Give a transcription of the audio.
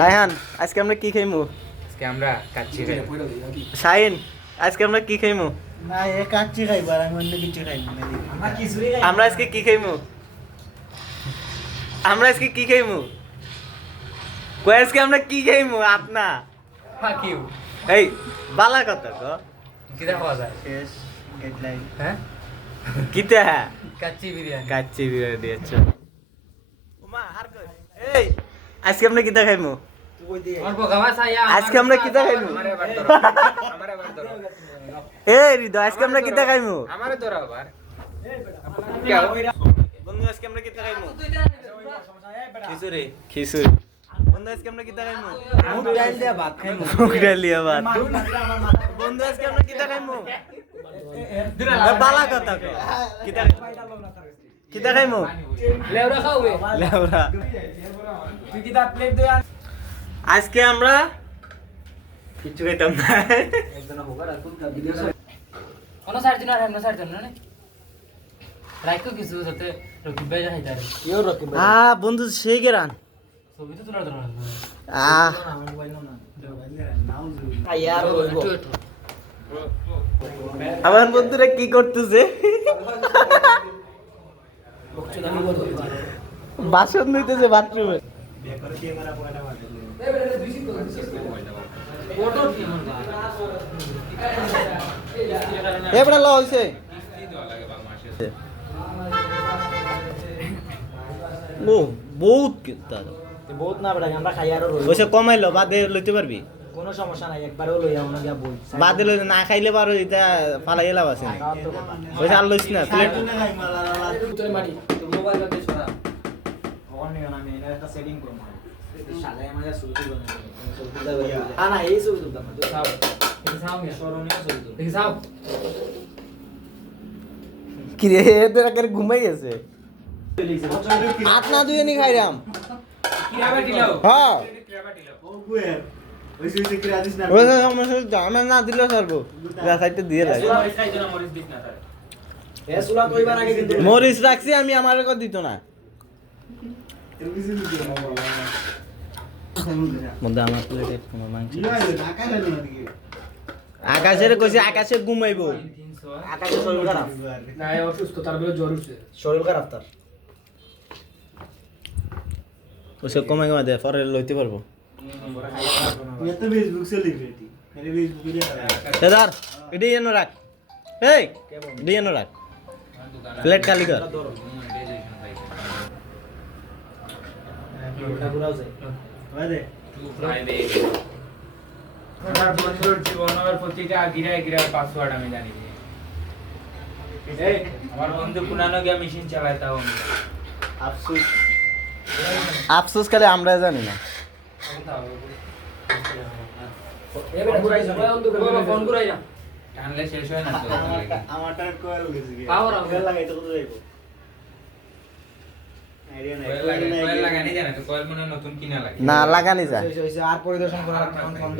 রায়হান আজকে আমরা কি খাইমু? আজকে আমরা কাচ্চি খাই। শাহিন আজকে আমরা কি খাইমু? না এ কাচ্চি খাইব আর আমি অন্য কিছু খাইব না। আমরা আজকে কি খাইমু? আমরা আজকে কি খাইমু? কই আজকে আমরা কি খাইমু? আপনা হ্যাঁ কিউ এই বালা কথা ক কিটা খাওয়া যায়? শেষ ডেডলাইন। হ্যাঁ কিতা কাচ্চি বিরিয়ানি। কাচ্চি বিরিয়ানি দিয়েছে ওমা আর কই এই আজকে আমরা কিতা খাইমু? আমার বগাবা ছায়া আজকে আমরা কিটা খাইমু? আমারে বার ধরো আমারে বার ধরো এই হৃদয় আজকে আমরা কিতা খাইমু? আমারে ধরো আবার বন্ধু আজকে আমরা কিতা খাইমু? খিচুড়ি। খিচুড়ি। বন্ধু আজকে আমরা কিতা খাইমু? মুগ ডাল দিয়া ভাত খাইমু। মুগ ডাল দিয়া ভাত। বন্ধু আজকে আমরা কিতা খাইমু? বালা কথা কও কিতা কিতা খাইমু? লেওরা খাওবে। লেওরা। তুই কি দা প্লেট দে আন। আজকে আমরা কিছু খাইতাম না একজন হোগার আর কোন ভিডিও কোন সাইড দিন আর হেন সাইড দিন না রাইকো কিছু সাথে রকি ভাই যাই তারে ইও রকি ভাই। বন্ধু সেই গেরান ছবি তো তোলা তোলা আমি বললাম না। নাও জুই। আয়ার হইব। আমার বন্ধুরা কি করতেছে বাসন ধুইতেছে বাথরুমে বেকার ক্যামেরা পয়লা মারতে। ফটো কি মন এবড়া ল হইছে ও বহুত কিতা বহুত না বড় আমরা খাই আর রইব। ওইসব কমাইলো বাদে লইতে পারবি কোনো সমস্যা নাই একবারও লইয়া আমরা যা বই। বাদে লই না খাইলে পারো এটা ফালাই এলাম আছে না ওইসব আর লইস না প্লেট খাই মালা তুই মাটি তোর মোবাইল দিয়ে ছড়া অন নিও না আমি একটা সেটিং করব। শালায় আমাদের শুরু করব না। না না এই শুরু করব না। খাও এই খাও মি সরণীয় শুরু করব। এই খাও কি রে এদের আগে ঘুমাই গেছে হাত না ধুয়ে নি খাইরাম কিরা বাটি লাও হ্যাঁ কিরা বাটি লাও ও গুয়ের ওই সুইছে কি রাজিস না। ওই সমস্যা জানা না দিলে সরবো যা সাইতে দিয়ে লাগে মরিচ খাইছো না মরিচ দিস না তারে এ সুলা কইবার আগে কিন্তু মরিচ রাখছি আমি আমার কো দিত না এর কিছু দিও না বাবা। মধ্যে আমার প্লেটে কোনো মাংস ইয়া না কালে না দিকে। আকাশের কইছে আকাশে ঘুমাইবো 300 আকাশে শরীর খারাপ। না এই অসুস্থ তার বলে জ্বর উঠছে শরীর খারাপ তার। ওসব কমাই কমাই দে পরে লইতে পারবো ये तो फेसबुक से लिख रही थी मेरे फेसबुक पे দাদার এডি এনো রাখ এই এডি এনো রাখ প্লেট খালি কর पूरा हो जाए वादे আমার বন্ধুর জীবনের প্রতিটা গিরায় গিরায় পাসওয়ার্ড আমি জানি এই আমার বন্ধু পুরানো গিয়া মেশিন চালায় তাও আমি अफसोस আফসোস করে আমরা জানি না ফোন করাই যা টানলে শেষ হয় না তো আমারটা কয়েল গেছে পাওয়ার কয়েল লাগাই তো যাইব আইডিয়া নাই কয়েল লাগানি জানা তো কয়েল মনে হয় নতুন কিনা লাগে না লাগানি যায় আর পরিদর্শন করা বন্ধ